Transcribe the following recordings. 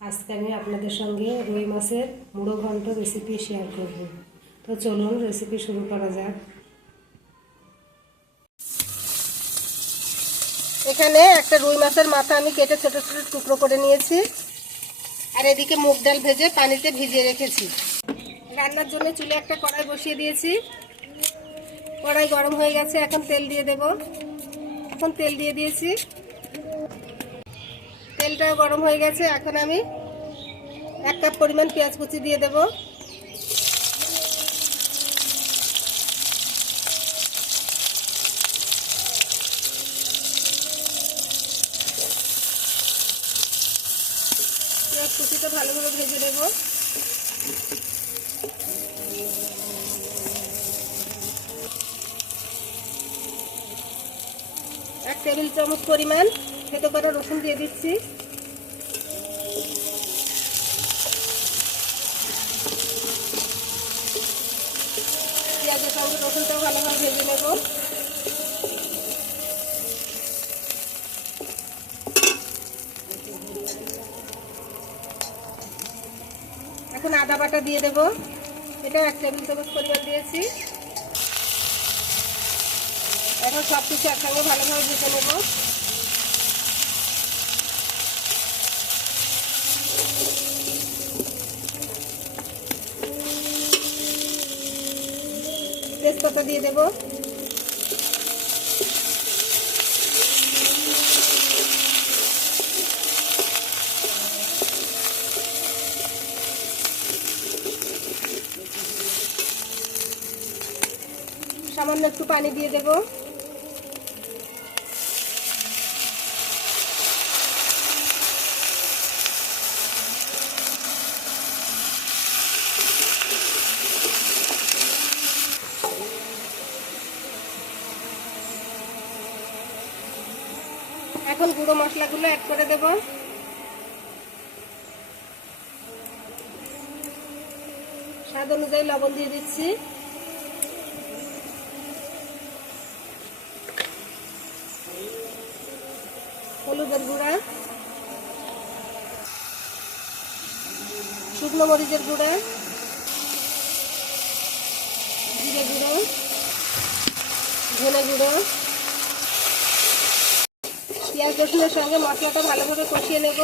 আজকে আমি আপনাদের সঙ্গে রুই মাছের মুড়ো ঘন্ট রেসিপি শেয়ার করব। তো চলুন রেসিপি শুরু করা যাক। এখানে একটা রুই মাছের মাথা আমি কেটে ছোট ছোট টুকরো করে নিয়েছি, আর এদিকে মুগ ডাল ভেজে পানিতে ভিজিয়ে রেখেছি। রান্নার জন্য চুলে একটা কড়াই বসিয়ে দিয়েছি। কড়াই গরম হয়ে গেছে, এখন তেল দিয়ে দেব। এখন তেল দিয়ে দিয়েছি, তেলটাও গরম হয়ে গেছে। এখন আমি 1 কাপ পরিমাণ পেঁয়াজ কুচি দিয়ে দেব। পেঁয়াজ কুচিটা ভালোভাবে ভেজে নেব। 1 টেবিল চামচ পরিমাণ থেতো করা রসুন দিয়ে দিচ্ছি। পেঁয়াজের সঙ্গে রসুনটাও ভালোভাবে ভেজে নেব। এখন আদা বাটা দিয়ে দেব। এটা 1 টেবিল চামচ পরিমাণ দিয়েছি। এখন সব কিছু একসঙ্গে ভালোভাবে ভেজে নেব। তেজপাতা দিয়ে দেব। সামান্য একটু পানি দিয়ে দেব। এখন গুঁড়ো মশলাগুলো অ্যাড করে দেব। স্বাদ অনুযায়ী লবণ দিয়ে দিচ্ছি। হলুদের গুঁড়া, শুকনো মরিচের গুঁড়া, জিরে গুঁড়ো, ধনে গুঁড়ো। পেঁয়াজ রসুনের সঙ্গে মশলাটা ভালোভাবে কষিয়ে নেব।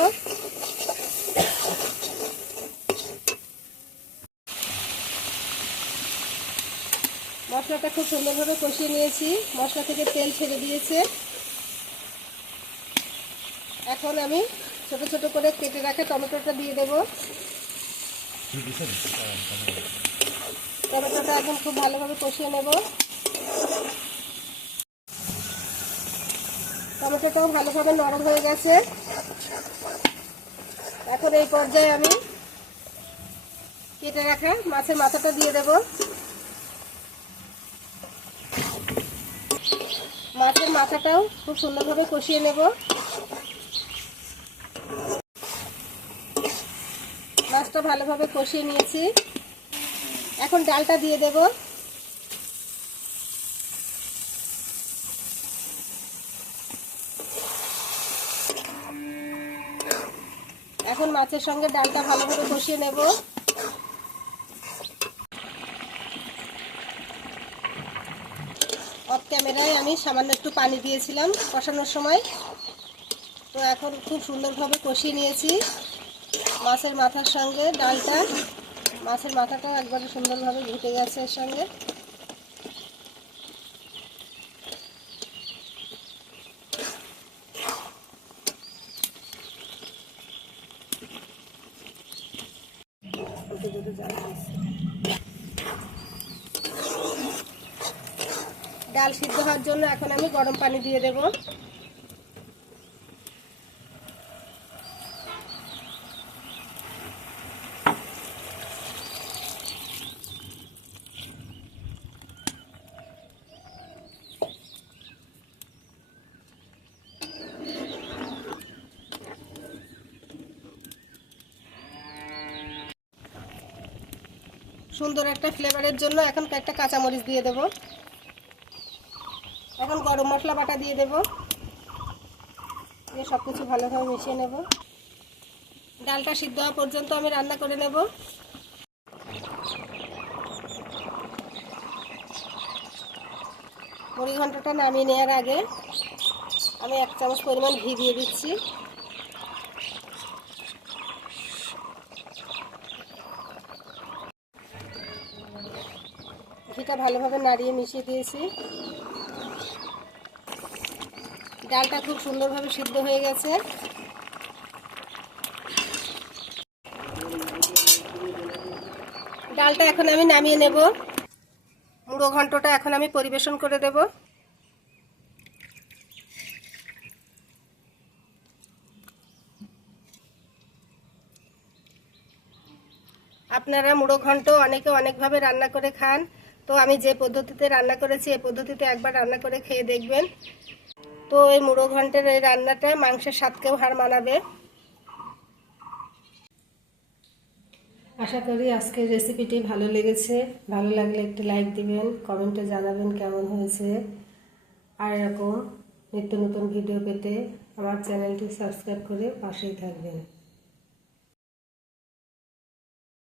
মশলাটা খুব সুন্দরভাবে কষিয়ে নিয়েছি, মশলা থেকে তেল ছেড়ে দিয়েছে। এখন আমি ছোট ছোট করে কেটে রাখা টমেটোটা দিয়ে দেব। টমেটোটা এখন খুব ভালোভাবে কষিয়ে নেব। টমেটোটাও ভালোভাবে নরম হয়ে গেছে। এখন এই পর্যায়ে আমি কেটে রাখা মাছের মাথাটা দিয়ে দেব। মাছের মাথাটাও খুব সুন্দরভাবে কষিয়ে নেব। মাছটা ভালোভাবে কষিয়ে নিয়েছি। এখন ডালটা দিয়ে দেব। এখন মাছের সঙ্গে ডালটা ভালোভাবে কষিয়ে নেব। অফ ক্যামেরায় আমি সামান্য একটু পানি দিয়েছিলাম কষানোর সময়। তো এখন খুব সুন্দরভাবে কষিয়ে নিয়েছি মাছের মাথার সঙ্গে ডালটা। মাছের মাথাটাও একবারে সুন্দরভাবে ঘুটে গেছে এর সঙ্গে। ডাল সিদ্ধ হওয়ার জন্য এখন আমি গরম পানি দিয়ে দেব। সুন্দর একটা ফ্লেভারের জন্য এখন কয়েকটা কাঁচামরিচ দিয়ে দেব। এখন গরম মশলা বাটা দিয়ে দেব। দিয়ে সব কিছু ভালোভাবে মিশিয়ে নেব। ডালটা সিদ্ধ হওয়া পর্যন্ত আমি রান্না করে নেব। মুড়ি ঘন্টটা নামিয়ে নেওয়ার আগে আমি 1 চামচ পরিমাণ ঘি দিয়ে দিচ্ছি। ঘিটা ভালোভাবে নাড়িয়ে মিশিয়ে দিয়েছি। ডালটা খুব সুন্দরভাবে সিদ্ধ হয়ে গেছে। ডালটা এখন আমি নামিয়ে নেব। মুড়ো ঘন্টটা এখন আমি পরিবেশন করে দেব। আপনারা মুড়ো ঘন্ট অনেকে অনেকভাবে রান্না করে খান, তো আমি যে পদ্ধতিতে রান্না করেছি এই পদ্ধতিতে একবার রান্না করে খেয়ে দেখবেন। তো এই মুড়ো ঘন্টের এই রান্নাটা মাংসের স্বাদকেও হার মানাবে। আশা করি আজকের রেসিপিটি ভালো লেগেছে। ভালো লাগলে একটি লাইক দিবেন, কমেন্টে জানাবেন কেমন হয়েছে। আর এরকম নিত্য নতুন ভিডিও পেতে আমার চ্যানেলটি সাবস্ক্রাইব করে পাশেই থাকবেন।